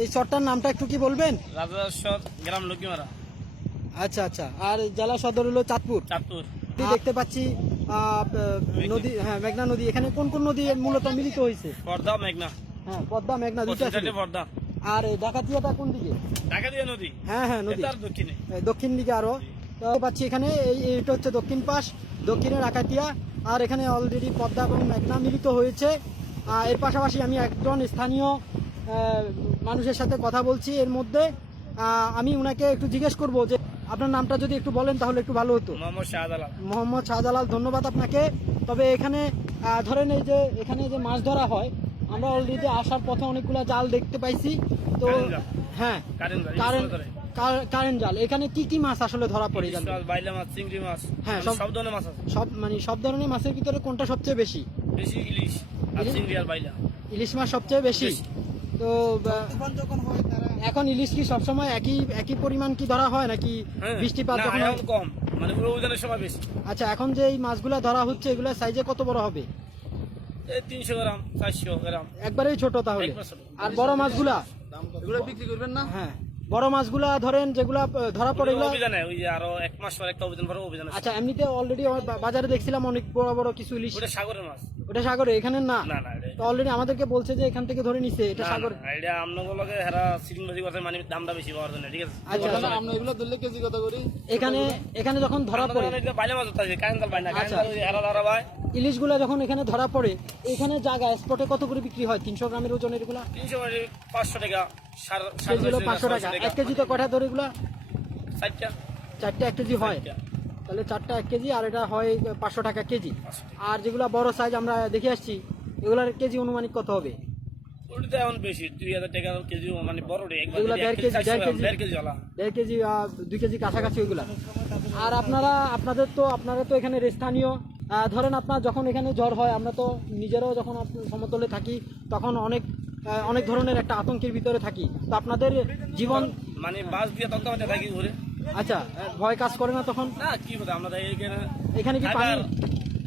এই চরটার নামটা একটু কি বলবেন? রাজাশ্বর গ্রাম লক্ষ্মীমারা। আচ্ছা আচ্ছা। আর জেলা সদর হলো চাঁদপুর। চাঁদপুর। দেখতে পাচ্ছি নদী, হ্যাঁ মেঘনা নদী। এখানে কোন কোন নদী মূলত মিলিত হয়েছে? পদ্মা মেঘনা। হ্যাঁ পদ্মা মেঘনা দুইটা ছিল। পদ্মা। আর এই ডাকাতিয়াটা কোন দিকে? ডাকাতিয়া নদী। হ্যাঁ হ্যাঁ নদী। তার দক্ষিণে। দক্ষিণ দিকে আরো পাচ্ছি এখানে এইটা হচ্ছে দক্ষিণ পাশ, দক্ষিণে ডাকাতিয়া। আর এখানে অলরেডি পদ্মা এবং মেঘনা মিলিত হয়েছে। এর পাশাপাশি আমি একজন স্থানীয় মানুষের সাথে কথা বলছি এর মধ্যে। আমি উনাকে একটু জিজ্ঞেস করব যে আপনার নামটা যদি একটু বলেন তাহলে একটু ভালো হতো। মোহাম্মদ শাহজালাল। মোহাম্মদ শাহজালাল, ধন্যবাদ আপনাকে। তবে এখানে ধরেন এই যে এখানে যে মাছ ধরা হয়, আমরা অলরেডি আসার পথে অনেকগুলো জাল দেখতে পাইছি। তো হ্যাঁ কারেন্ট জাল। এখানে কি কি মাছ আসলে ধরা পড়ে? বাইলা মাছ, চিংড়ি মাছ, হ্যাঁ সব ধরনের মাছ আছে। সব ধরনের মাছের ভিতরে কোনটা সবচেয়ে বেশি? বেশি ইলিশ আর চিংড়ি আর বাইলা। ইলিশ মাছ সবচেয়ে বেশি। তো এখন ইলিশ কি সবসময় একই পরিমাণ কি ধরা হয় নাকি বৃষ্টিপাত যখন কম, মানে অভিযানের সময় বেশি? আচ্ছা, এখন যে এই মাছগুলা ধরা হচ্ছে এগুলা সাইজে কত বড় হবে? 300 গ্রাম 400 গ্রাম। একবারেই ছোট তাহলে। আর বড় মাছগুলা এগুলো বিক্রি করবেন না? হ্যাঁ বড় মাছগুলা ধরেন যেগুলা ধরা পড়ে অভিযানে, ওই যে আরো 1 মাস পর একটা অভিযান পরে অভিযান। আচ্ছা, এমনিতে অলরেডি বাজারে দেখছিলাম অনেক বড় বড় কিছু ইলিশ। ওটা সাগরের মাছ। ওটা সাগরে, এখানে না? না না, তো অলরেডি আমাদেরকে বলছে যে এখান থেকে ধরে নিছে, এটা সাগর। এটা আমনগলকে হেরা সিরিংবাজি কথা, মানে দামটা বেশি পাওয়ার জন্য। ঠিক আছে। আচ্ছা, আমরা এগুলো ধরলে কেজি কত করি? এখানে যখন ধরা পড়ে এটা বাইলা মাছ আছে, কারেন্টাল বাইনা, কারেন্টাল ওই হেরা ধরা ভাই। ইলিশগুলা যখন এখানে ধরা পড়ে, এখানে জায়গা স্পটে কত করে বিক্রি হয়? 300 গ্রামের ওজনের এগুলা 300 মানে 500 টাকা। কেজি হলো 500 টাকা। 1 কেজি তো কয়টা ধরে এগুলা? 4টা 1 কেজি হয়। তাহলে 4টা 1 কেজি, আর এটা হয় 500 টাকা কেজি। আর যেগুলা বড় সাইজ আমরা দেখে আসছি, এগুলার কেজি অনুমানিক কত হবে? ওটা এখন বেশি, 2000 টাকা কেজি, মানে বড়টা একবার। এগুলা 1.5 কেজি 1.5 কেজি হলা, 1.5 কেজি 2 কেজি কাছাকাছি ওইগুলা। আর আপনারা তো এখানে স্থানীয়। ধরেন আপনার যখন এখানে ঝড় হয়, আমরা তো নিজেরাও যখন সমতলে থাকি তখন অনেক ধরনের একটা আতঙ্কের ভিতরে থাকি। তো আপনাদের জীবন মানে বাস দিয়ে তত্ত্বাবধানে থাকি ঘুরে। আচ্ছা, ভয় কাজ করে না তখন? না, কি হতো, আমরা এখানে কি পানি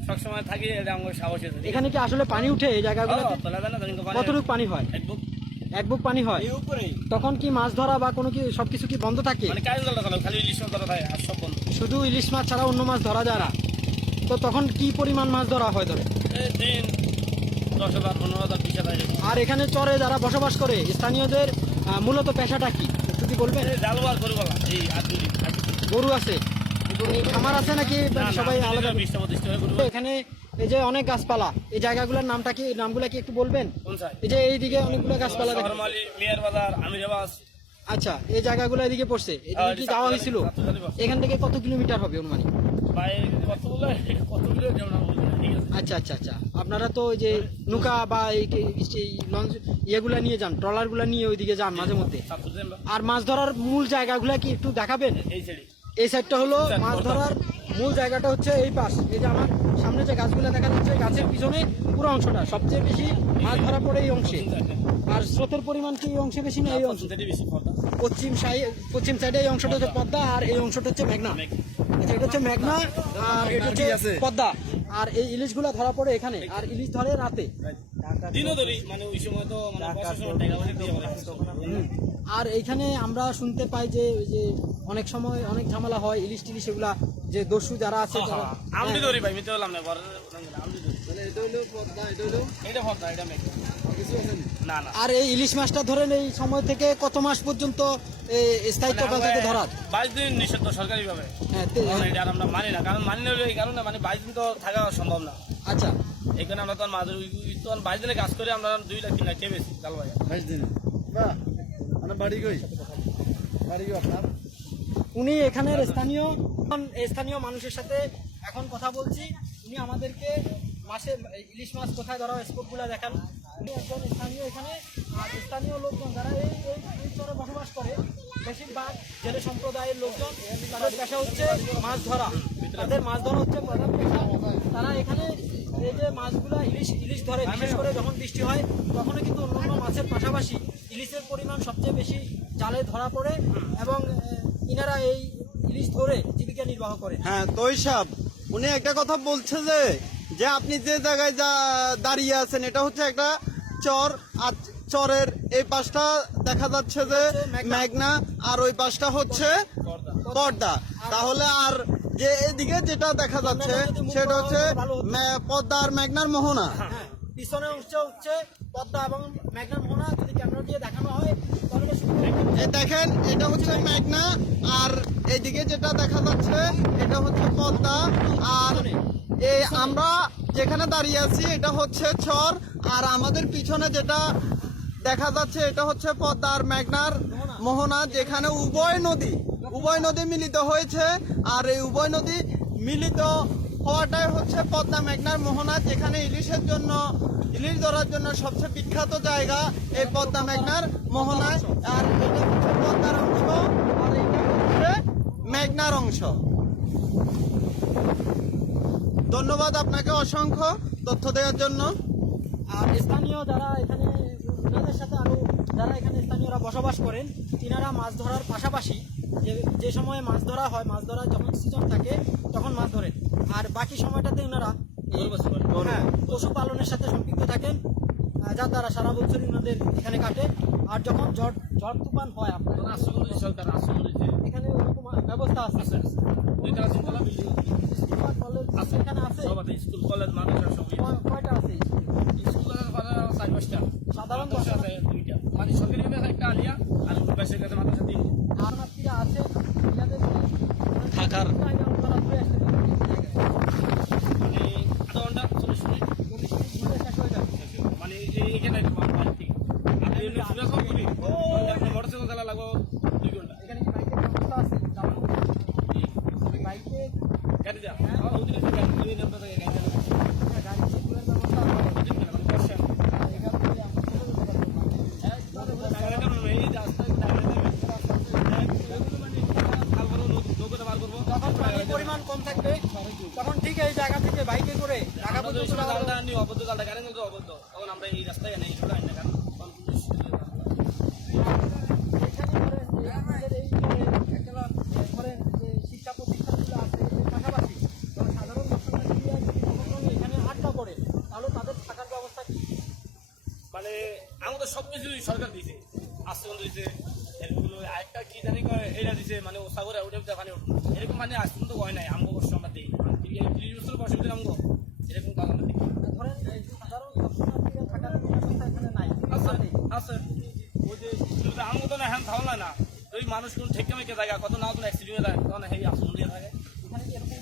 সবসময় থাকি, এটা আমার সাহস আছে। এখানে কি আসলে পানি উঠে এই জায়গাগুলো? কতটুকু পানি হয়? এক বুক পানি হয়। তখন কি মাছ ধরা বা কোনো কি সবকিছু কি বন্ধ থাকে? মানে খালি ইলিশ মাছ ধরা হয়, আর সব বন্ধ। শুধু ইলিশ মাছ ছাড়া অন্য মাছ ধরা যায় না? তো তখন কি পরিমাণ মাছ ধরা হয় ধরে? 10,000, 15,000, 20,000। আর এখানে চরে যারা বসবাস করে স্থানীয়দের মূলত পেশাটা কি একটু কি বলবেন? জালবার গরুওয়ালা, এই গরু আছে, খামার আছে নাকি সবাই আলাদা? এখানে এই যে অনেক গাছপালা, এই জায়গাগুলোর নামগুলা কি একটু বলবেন? এই যে এইদিকে অনেকগুলো গাছপালা দেখেন। মিয়ার বাজার, আমিরাবাদ। আচ্ছা, এই জায়গাগুলো এদিকে পড়ছে। এদিকে কি যাওয়া হয়েছিল? এখান থেকে কত কিলোমিটার হবে অনুমানিক? আচ্ছা আচ্ছা আচ্ছা। আপনারা তো ওই যে নৌকা বা এই লঞ্চ ইয়েগুলা নিয়ে যান, ট্রলারগুলা নিয়ে ওইদিকে যান মাঝে মধ্যে। আর মাছ ধরার মূল জায়গাগুলা কি একটু দেখাবেন? এই সাইডটা হলো মাছ ধরার মূল জায়গাটা হচ্ছে এই পাশ। এই যে আমার সামনে যে গাছগুলা দেখা যাচ্ছে, গাছের পিছনে পুরো অংশটা সবচেয়ে বেশি মাছ ধরা পড়ে এই অংশে। আর স্রোতের পরিমাণ কি এই অংশে বেশি না এই অংশে? পশ্চিম সাইডে এই অংশটা হচ্ছে পদ্মা, আর এই অংশটা হচ্ছে মেঘনা। আচ্ছা, এটা হচ্ছে মেঘনা আর এটা হচ্ছে পদ্মা। আর এই ইলিশগুলা ধরা পড়ে এখানে, আর ইলিশ ধরে রাতে। আর এইখানে আমরা শুনতে পাই যে অনেক সময় অনেক ঝামেলা হয়, ইলিশ টিলিশ এগুলা যে দস্যু যারা আছে আর এই ইলিশ মাছটা ধরেন এই সময় থেকে কত মাস পর্যন্ত স্থায়িত্ব থাকে ধরার? 22 দিন নিষিদ্ধ সরকারি ভাবে। আমরা মানি না, কারণ মানি না এই কারণে, মানে 22 দিন তো থাকা সম্ভব না। আচ্ছা, এখানে আমরা তো মাছ 22 দিনে কাজ করে আমরা 2 লাখ 3 লাখ টাকা বেশি চাল ভাই 22 দিনে। বাড়ি আপনার? উনি এখানের স্থানীয় মানুষের সাথে এখন কথা বলছি। উনি আমাদেরকে ইলিশ মাছ কোথায় ধরা স্পটগুলো দেখান। উনি একজন স্থানীয় এখানে। আর স্থানীয় লোকজন যারা এই চরে বসবাস করে, বেশিরভাগ জেলে সম্প্রদায়ের লোকজন, তাদের পেশা হচ্ছে মাছ ধরা। তাদের মাছ ধরা হচ্ছে প্রধান পেশা। তারা এখানে এই যে মাছগুলা ইলিশ ধরে, বিশেষ করে যখন বৃষ্টি হয় তখন কিন্তু অন্যান্য মাছের পাশাপাশি ইলিশের পরিমাণ সবচেয়ে বেশি জালে ধরা পড়ে, এবং ইনারা এই ইলিশ ধরে জীবিকা নির্বাহ করে। হ্যাঁ, তো সাহেব উনি একটা কথা বলছে যে আপনি যে জায়গায় দাঁড়িয়ে আছেন এটা হচ্ছে একটা চর, আর চরের এই পাশটা দেখা যাচ্ছে যে মেঘনা, আর ওই পাশটা হচ্ছে পদ্মা। তাহলে আর যে এদিকে যেটা দেখা যাচ্ছে সেটা হচ্ছে পদ্মা আর মেঘনার মোহনা। হ্যাঁ, পিছনের অংশ হচ্ছে পদ্মা এবং মেঘনার মোহনা। যদি ক্যামেরা দিয়ে দেখানো হয় তাহলে এই দেখেন, এটা হচ্ছে মেঘনা, আর এইদিকে যেটা দেখা যাচ্ছে এটা হচ্ছে পদ্মা। আর এই আমরা যেখানে দাঁড়িয়ে আছি এটা হচ্ছে চর, আর আমাদের পিছনে যেটা দেখা যাচ্ছে এটা হচ্ছে পদ্মা আর মেঘনার মোহনা, যেখানে উভয় নদী মিলিত হয়েছে। আর এই উভয় নদী মিলিত হওয়াটাই হচ্ছে পদ্মা মেঘনার মোহনা, যেখানে ইলিশ ধরার জন্য সবচেয়ে বিখ্যাত জায়গা এই পদ্মা মেঘনার মোহনায়। আর এটা হচ্ছে পদ্মার অংশ, আর এটা হচ্ছে মেঘনার অংশ। ধন্যবাদ আপনাকে অসংখ্য তথ্য দেওয়ার জন্য। আর স্থানীয় যারা এখানে, ওনাদের সাথে আরও যারা এখানে স্থানীয়রা বসবাস করেন, তিনারা মাছ ধরার পাশাপাশি যে সময়ে মাছ ধরা হয়, মাছ ধরার যখন সিজন থাকে তখন মাছ ধরেন, আর বাকি সময়টাতে ওনারা হ্যাঁ পশুপালনের সাথে সম্পৃক্ত থাকেন, যার দ্বারা সারা বছরই ওনাদের এখানে কাটে। আর যখন ঝড় তুফান হয় আপনার এখানে ওরকম ব্যবস্থা আছে। কলেজ এখানে আছে, স্কুল কলেজ মাদ্রাসা সব কয়টা আছে? সাধারণ দুইটা, মানে সরকারি একটা আলিয়া আর বেসরকারি মাদ্রাসা তিন। শরণার্থীরা আছে, এনাদের থাকার জায়গা আপনারা ঘুরে আসতে পারেন। মানে আধা ঘন্টা 40 মিনিট, 40 মিনিট ঘুরে শেষ হয়ে যাবে। মানে এখানে বাড়ি থেকে আপনি সুবিধা সব করি আপনার মোটরসাইকেল চালা লাগবো 2 ঘন্টা। এখানে কি বাইকের ব্যবস্থা আছে? বাইকে গাড়ি দেওয়া আমার ওদিনে গাড়ি নেমতে থাকে গাড়ি চালাবো গাড়ি চেকিংয়ের ব্যবস্থা হয়। ওদিন কেন মানে বর্ষা এখান থেকে আমরা কোথাও যেতে পারবো না। টাকা কেমন এই রাস্তায় নৌকোটা বার করবো যখন পানির পরিমাণ কম থাকবে তখন ঠিক এই জায়গা থেকে বাইকে করে ঢাকা আমরা পর্যন্ত যদি যাওয়া জালটা আনি অবদ্ধ জালটা গাড়ি নিতে অবদ্ধ, তখন আমরা এই রাস্তায় আনি এইগুলো আনি না কারণ তখন পুলিশ এখানে ধরেন যে আমাদের এই ধরেন যে শিক্ষা প্রতিষ্ঠানগুলো আছে এর পাশাপাশি যখন সাধারণ দর্শনার্থীরা যদি কখনো এখানে আটকা পড়ে তাহলে তাদের থাকার ব্যবস্থা কি? মানে আমাদের সব কিছুই সরকার দিয়েছে, আশ্রম দিয়েছে, এরকম আরেকটা কি জানি এটা দিছে, মানে ও সাগরে উঠে পানি উঠবে এরকম, মানে আশ্রম তো হয় নাই আমগো অবশ্য আমরা দিই 30 বছর বয়স হয়েছে আমগো এরকম কাজ আমরা দিই। ধরেন এই সাধারণ দর্শনার্থীরা থাকার কোনো ব্যবস্থা এখানে নাই। আছে ওই যে আমগো তো না হ্যাঁ থাকলো না ওই মানুষ কোন ঠেকে মেকে জায়গা কত না কোনো অ্যাক্সিডেন্ট হয় তখন এই আশ্রম দিয়ে থাকে এখানে কি এরকম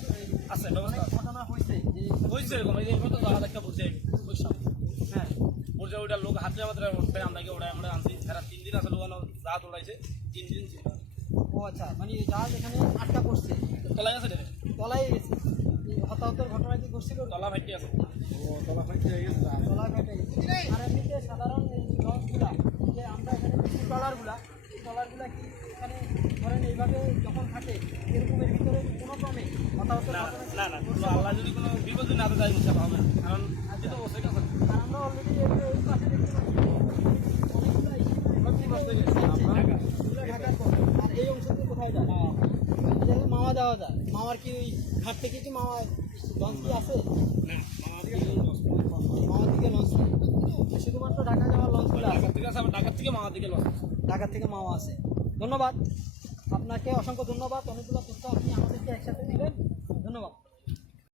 আছে ব্যবস্থা ঘটনা হয়েছে যে হয়েছে এরকম এই যে তো জায়গা একটা বলছে ওই সামনে হ্যাঁ বলছে ওইটা লোক হাতে আমাদের আমরা কি ওটাই আমরা আনছি তারা 3 দিন আসলে ওখানে রাত ওড়াইছে 3 দিন ছিল। ও আচ্ছা, মানে জাহাজ এখানে আটকা পড়ছে, তলায় আছে রে তলায় গেছে। এই হতাহতের ঘটনা কি ঘটছিল? তলা ভাইটি আছে তলায় ফেটে গেছে। আর এমনিতে সাধারণ এই লঞ্চগুলা যে আমরা এখানে দেখছি ট্রলারগুলা, এই ট্রলারগুলা কি এখানে ধরেন এইভাবে যখন থাকে এরকমের ভিতরে কোনো ক্রমে হতাহতের না ঘটনা না না তো আল্লাহ যদি কোনো বিপদ না যায় ইনশাআল্লাহ হবে না, কারণ আজ তো বসে গেছে আর আমরা অলরেডি এই পাশে দেখতে পাচ্ছি অনেকগুলাই ঢাকার পথে। আর এই অংশ দিয়ে কোথায় যায়? যেখানে মামা যাওয়া যায়, মামার কি ওই ঘাট থেকে কি মামা লঞ্চ কি আছে? না মামার দিকে লঞ্চ নেই, শুধুমাত্র ঢাকা যাওয়ার লঞ্চগুলো আছে। ঢাকা থেকে আছে আবার ঢাকা থেকে মামা দিকে লস ঢাকা থেকে মামা আছে। ধন্যবাদ আপনাকে, অসংখ্য ধন্যবাদ। অনেকগুলো তথ্য আপনি আমাদেরকে একসাথে দিলেন, ধন্যবাদ।